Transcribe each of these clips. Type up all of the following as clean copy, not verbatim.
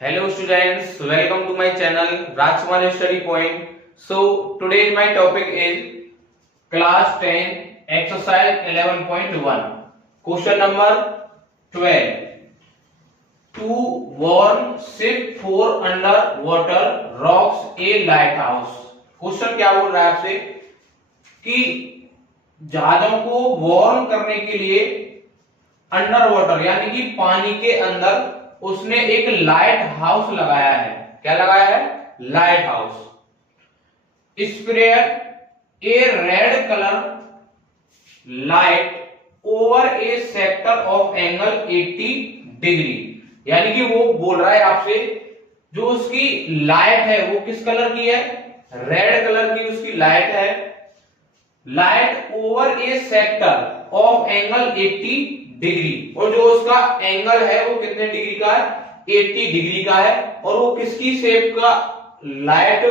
Hello students, welcome to my channel Rajkumar Study Point. So today my topic is class 10 exercise 11.1. Question number 12. To warn ship for underwater rocks a lighthouse. Question क्या बोल रहा है आपसे कि जहाजों को warn करने के लिए अंडर वाटर यानी कि पानी के अंदर उसने एक लाइट हाउस लगाया है। क्या लगाया है? Light house. Sprayer A red colour light over A sector of angle 80 degree. यानी कि वो बोल रहा है आपसे जो उसकी लाइट है वो किस कलर की है? रेड कलर की उसकी लाइट है। Light over A sector of angle 80 degree, और जो उसका एंगल है वो कितने डिग्री का है? 80 डिग्री का है। और वो किसकी शेप का लाइट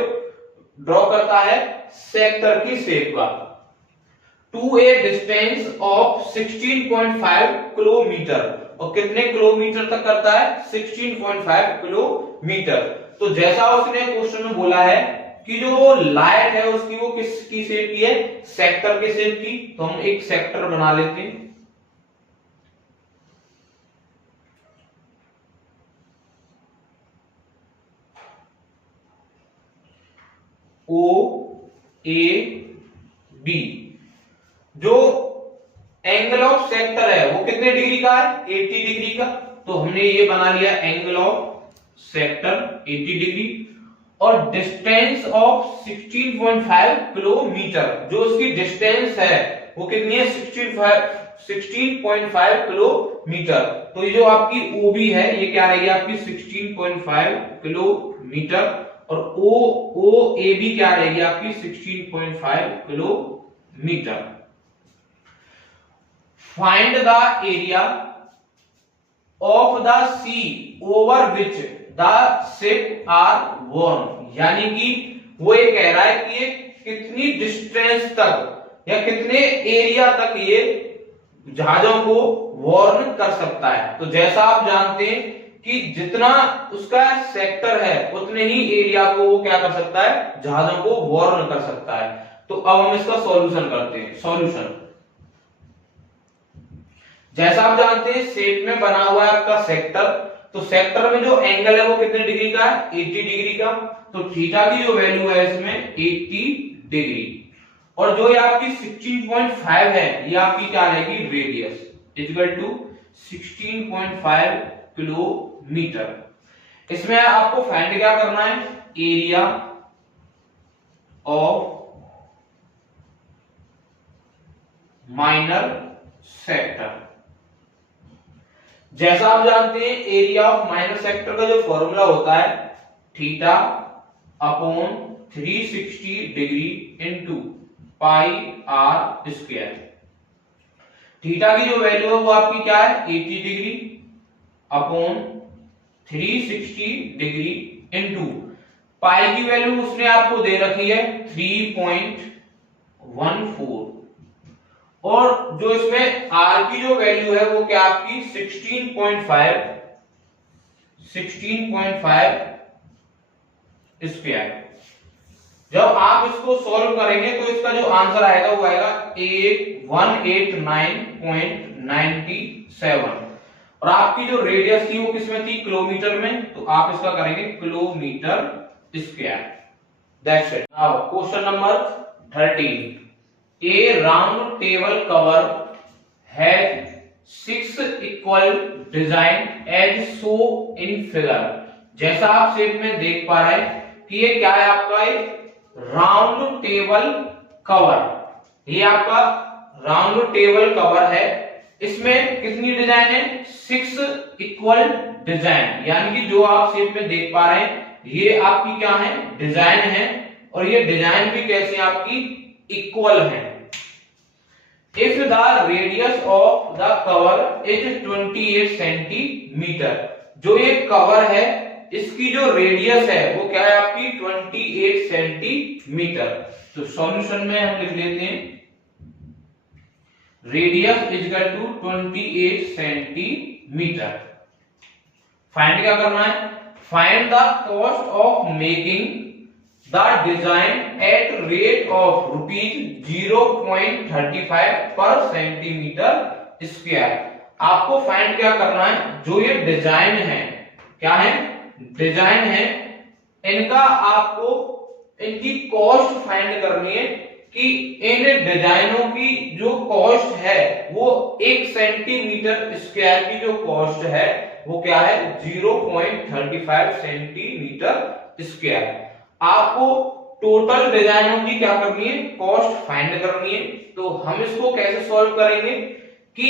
ड्रॉ करता है? सेक्टर की शेप का। To a distance of 16.5 kilometre, और कितने किलोमीटर तक करता है? 16.5 किलोमीटर। तो जैसा उसने क्वेश्चन में बोला है कि जो लाइट है उसकी वो किसकी शेप की है? सेक्टर के शेप की। तो हम एक सेक्टर बना लेते हैं। ओ ए बी। जो एंगल ऑफ सेक्टर है वो कितने डिग्री का है? 80 डिग्री का। तो हमने ये बना लिया एंगल ऑफ सेक्टर 80 डिग्री। और डिस्टेंस ऑफ 16.5 किलोमीटर, जो उसकी डिस्टेंस है वो कितनी है? 16.5 किलोमीटर। तो ये जो आपकी ओबी है ये क्या रहेगी आपकी? 16.5 किलोमीटर। और ओ ए बी क्या रहेगी आपकी? 16.5 kilometre. Find the area of the sea over which the ship are warned. यानी कि वो ये कह रहा है कि ये कितनी डिस्टेंस तक या कितने एरिया तक ये जहाजों को वॉर्न कर सकता है। तो जैसा आप जानते हैं कि जितना उसका सेक्टर है उतने ही एरिया को वो क्या कर सकता है? जहाजों को वॉर्न कर सकता है। तो अब हम इसका सॉल्यूशन करते हैं। सॉल्यूशन जैसा आप जानते हैं शेप में बना हुआ है आपका सेक्टर। तो सेक्टर में जो एंगल है वो कितने डिग्री का है? 80 डिग्री का। तो थीटा की जो वैल्यू है इसमें 80 डिग्री। और जो ये आपकी 16.5 है ये आपकी क्या रहेगी? Radius equal to 16.5 kilometre. इसमें आपको फाइंड क्या करना है? Area of minor sector. जैसा आप जानते हैं एरिया ऑफ माइनर सेक्टर का जो फॉर्मूला होता है theta upon 360 degree into pi r square. Theta की जो वैल्यू है वो आपकी क्या है? 80 degree upon 360 degree into pi की वैल्यू उसने आपको दे रखी है 3.14। और जो इसमें आर की जो वैल्यू है वो क्या आपकी 16.5 स्क्वायर। जब आप इसको सॉल्व करेंगे तो इसका जो आंसर आएगा वो आएगा 189.97। और आपकी जो रेडियस थी वो किसमें थी? किलोमीटर में। तो आप इसका करेंगे kilometre square. That's it. Now question number 13। A round table cover has 6 equal design as shown in figure। जैसा आप शेप में देख पा रहे हैं कि ये क्या है आपका? एक राउंड टेबल कवर। ये आपका राउंड टेबल कवर है। इसमें कितनी डिजाइन है? 6 इक्वल डिजाइन। यानी कि जो आप शेप में देख पा रहे हैं ये आपकी क्या है? डिजाइन है। और ये डिजाइन भी कैसी आपकी? इक्वल है। If the radius of the cover is 28 centimetre, जो ये कवर है इसकी जो रेडियस है वो क्या है आपकी? 28 सेंटीमीटर। तो सॉल्यूशन में हम लिख लेते हैं radius equal to 28 centimetre. Find क्या करना है? Find the cost of making the design at rate of ₹0.35 per centimetre square. आपको फाइंड क्या करना है, जो ये डिजाइन है, क्या है, डिजाइन है, इनका आपको इनकी कॉस्ट फाइंड करनी है कि इन डिजाइनों की जो कॉस्ट है वो 1 सेंटीमीटर स्क्वायर की जो कॉस्ट है वो क्या है, 0.35 सेंटीमीटर स्क्वायर। आपको टोटल डिजाइनों की क्या करनी है, कॉस्ट फाइंड करनी है। तो हम इसको कैसे सॉल्व करेंगे कि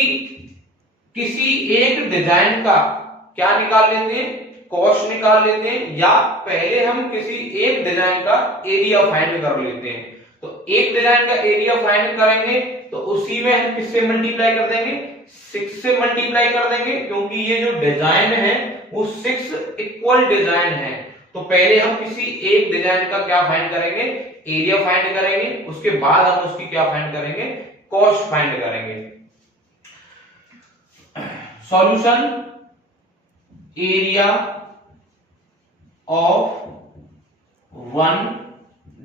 किसी एक डिजाइन का क्या निकाल लेते हैं, कॉस्ट निकाल लेते हैं, या पहले हम किसी एक डिजाइन का एरिया फाइंड कर लेते हैं। तो एक डिजाइन का एरिया फाइंड करेंगे तो उसी में हम किससे मल्टीप्लाई कर देंगे, 6 से मल्टीप्लाई कर देंगे, क्योंकि ये जो डिजाइन है वो 6 इक्वल डिजाइन है। तो पहले हम किसी एक डिजाइन का क्या फाइंड करेंगे, एरिया फाइंड करेंगे, उसके बाद हम उसकी क्या फाइंड करेंगे, कॉस्ट फाइंड करेंगे। Solution, area of one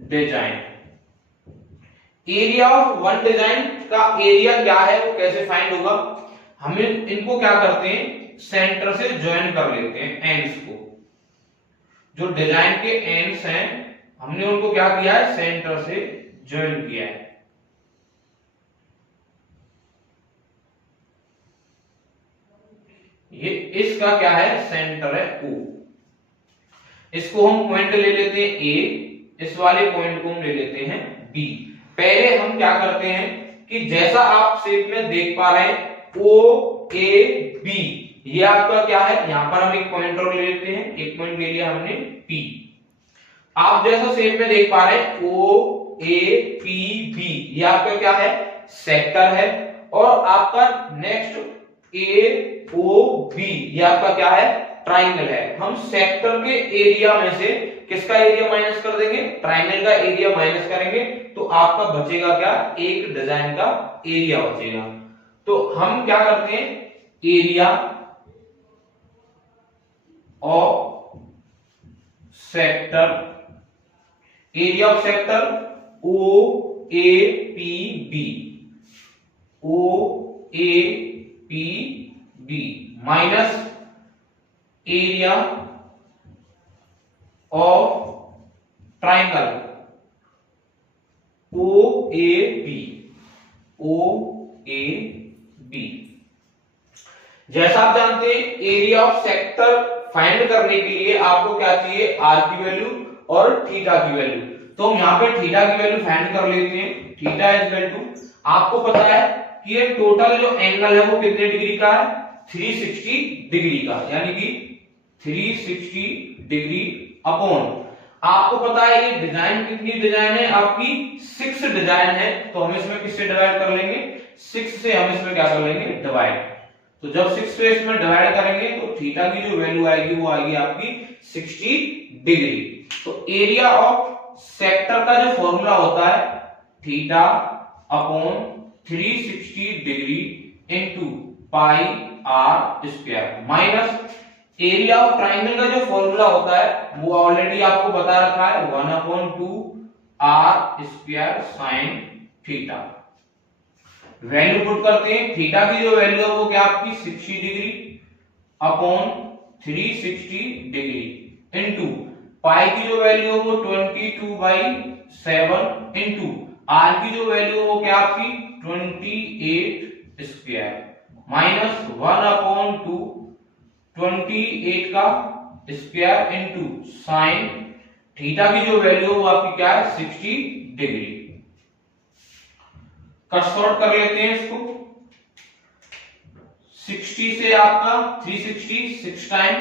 design. Area of one design का एरिया क्या है वो कैसे फाइंड होगा, हमें इनको क्या करते हैं, सेंटर से ज्वाइन कर लेते हैं एंड्स को। जो डिजाइन के एंड्स हैं हमने उनको क्या किया है, सेंटर से ज्वाइन किया है। ये इसका क्या है, सेंटर है O। इसको हम पॉइंट ले लेते हैं A, इस वाले पॉइंट को हम ले लेते हैं B। पहले हम क्या करते हैं कि जैसा आप शेप में देख पा रहे हैं OAB, ये आपका क्या है, यहां पर हम एक पॉइंट और ले लेते हैं, एक पॉइंट ले लिया हमने P। आप जैसा शेप में देख पा रहे हैं OAPB, ये आपका क्या है, सेक्टर है। और आपका नेक्स्ट AOB, ये आपका क्या है, ट्राइंगल है। हम सेक्टर के एरिया में से किसका एरिया माइनस कर देंगे, ट्राइंगल का एरिया माइनस करेंगे, तो आपका बचेगा क्या, एक डिजाइन का एरिया बचेगा। तो हम क्या करते हैं, area of sector, area of sector OAPB, OAPB minus area of triangle OAB, OAB। जैसा आप जानते हैं एरिया ऑफ सेक्टर फाइंड करने के लिए आपको क्या चाहिए, R की वैल्यू और थीटा की वैल्यू। तो हम यहाँ पे थीटा की वैल्यू फाइंड कर लेते हैं। थीटा इज इक्वल टू, आपको पता है कि ये टोटल जो एंगल है वो कितने डिग्री का है, 360 डिग्री का, यानी कि 360 डिग्री अपॉन, आपको पता है ये डिजाइन कितनी डिजाइन है आपकी, 6 डिजाइन है। तो हम इसमें किससे डिवाइड कर लेंगे, 6 से हम इसमें क्या कर लेंगे, डिवाइड। तो जब 6 से इसमें डिवाइड करेंगे तो थीटा की जो वैल्यू आएगी वो आएगी आपकी 60 डिग्री। तो एरिया ऑफ सेक्टर का जो फॉर्मूला होता है theta upon 360 degree into pi r square, minus area of triangle का जो फॉर्मूला होता है वो ऑलरेडी आपको बता रखा है, 1/2 r square sine theta. Value put करते हैं, थीटा की जो वैल्यू है वो क्या आपकी 60 degree upon 360 degree into pi की जो वैल्यू है वो 22/7 इंटू आर की जो वैल्यू है वो क्या आपकी 28 स्क्वायर माइनस 1/2 28 का स्क्वायर इंटू साइन थीटा की जो वैल्यू है वो आपकी क्या है 60 डिग्री। कट शॉर्ट कर लेते हैं इसको, 60 से आपका 360 6 टाइम,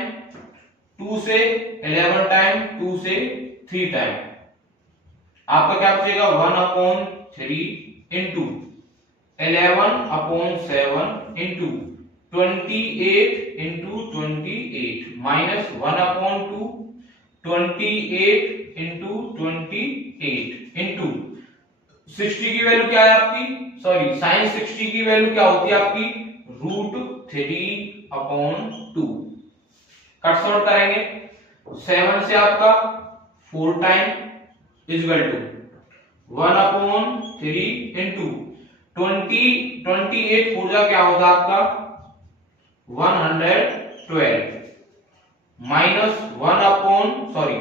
2 से 11 टाइम, 2 से 3 टाइम, आपका क्या बचेगा 1/3 into 11/7 into 28 into 28 minus 1/2 28 into 28 into 60 की वैल्यू क्या है आपकी, सॉरी साइन 60 की वैल्यू क्या होती है आपकी √3/2। कट शॉर्ट करेंगे 7 से आपका 4 time equal to 1/3 into 28 four क्या होता है आपका 112 माइनस 1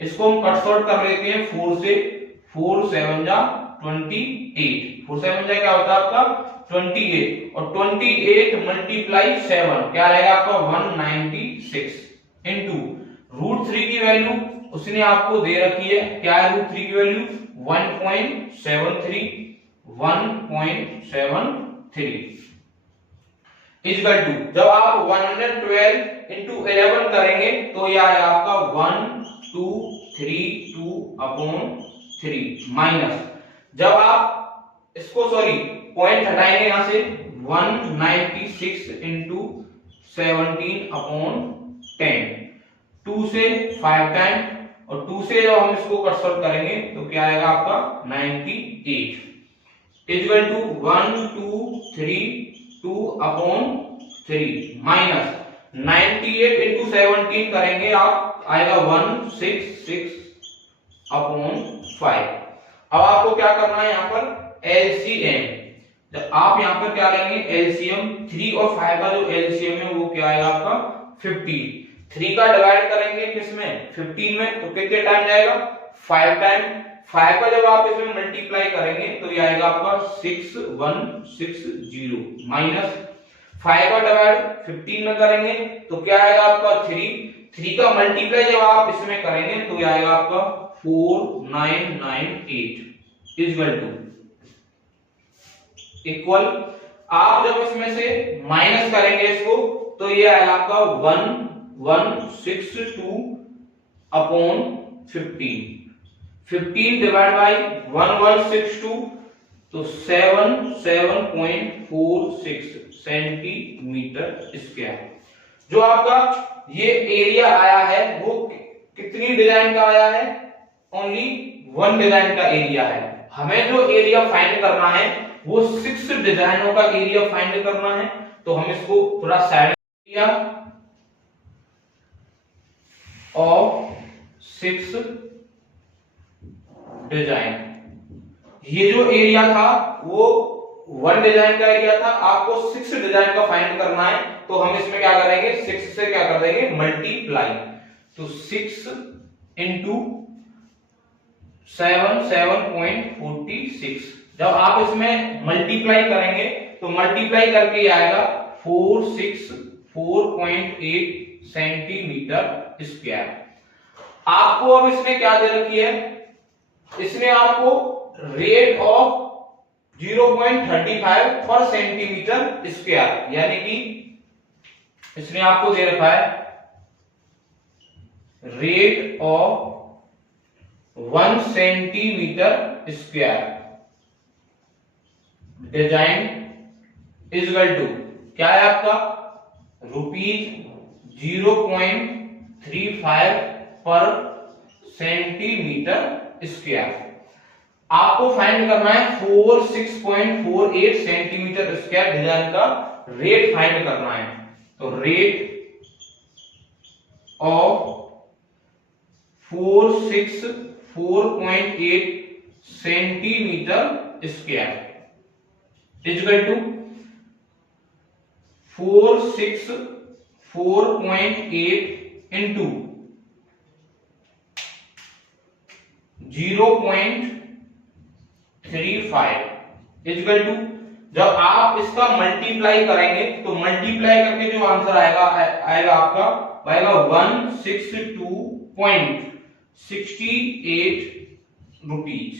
इसको हम कट शॉर्ट कर लेते हैं 4 से, 4 7 जा 28, 4 7 जा क्या होता है आपका 28 और 28 मल्टीप्लाई 7 क्या रहेगा आपका 196 इंटू √3 की वैल्यू उसने आपको दे रखी है, क्या है √3 की वैल्यू 1.73 इक्वल टू जब आप 112 इंटू 11 करेंगे तो यह आएगा आपका 1232/3 माइनस जब आप इसको पॉइंट हटाएंगे यहां से 196 इंटू 17/10 2 से 5 टाइम और 2 से जब हम इसको कट शॉर्ट करेंगे तो क्या आएगा आपका 98 इक्वल टू 1232/3 माइनस 98 इंटू 17 करेंगे आप आएगा 166/5। अब आपको क्या करना है यहाँ पर एलसीएम, जब आप यहाँ पर क्या लेंगे एलसीएम 3 और 5 का जो एलसीएम है वो क्या आएगा आपका 15। 3 का डिवाइड करेंगे किसमें 15 में तो कितने टाइम जाएगा 5 टाइम। 5 का जब आप इसमें मल्टीप्लाई करेंगे तो ये आएगा आपका 6160 माइनस 5 का डिवाइड 15 में करेंगे तो क्या आएगा आपका 3 का मल्टीप्लाई जब आप इसमें करेंगे तो ये आएगा आपका 4998 इक्वल आप जब इसमें से माइनस करेंगे इसको तो ये आएगा आपका 1162/15 15 डिवाइड बाई 1162 तो 7.46 सेंटीमीटर स्क्वायर। जो आपका ये एरिया आया है वो कितनी डिजाइन का आया है ओनली 1 डिजाइन का एरिया है। हमें जो एरिया फाइंड करना है वो 6 डिजाइनों का एरिया फाइंड करना है तो हम इसको थोड़ा साइड एरिया ऑफ 6 डिजाइन। ये जो एरिया था वो 1 डिजाइन का एरिया था, आपको 6 डिजाइन का फाइंड करना है तो हम इसमें क्या करेंगे 6 से क्या कर देंगे मल्टीप्लाई तो 6 इंटू 7.46 जब आप इसमें मल्टीप्लाई करेंगे तो मल्टीप्लाई करके आएगा 464.8 सेंटीमीटर स्क्वायर। आपको अब इसमें क्या दे रखी है, इसने आपको rate of 0.35 per centimetre square यानी कि इसने आपको दे रखा है rate of 1 centimetre square design equal to क्या है आपका ₹0.35 पर सेंटीमीटर स्क्वायर। आपको फाइंड करना है 46.48 सेंटीमीटर स्क्वायर डिजाइन का रेट फाइंड करना है तो rate of 464.8 centimetre square equal to 464.8 into 0.35 equal to जब आप इसका मल्टीप्लाई करेंगे तो मल्टीप्लाई करके जो आंसर आएगा आपका 162.68 रुपीज।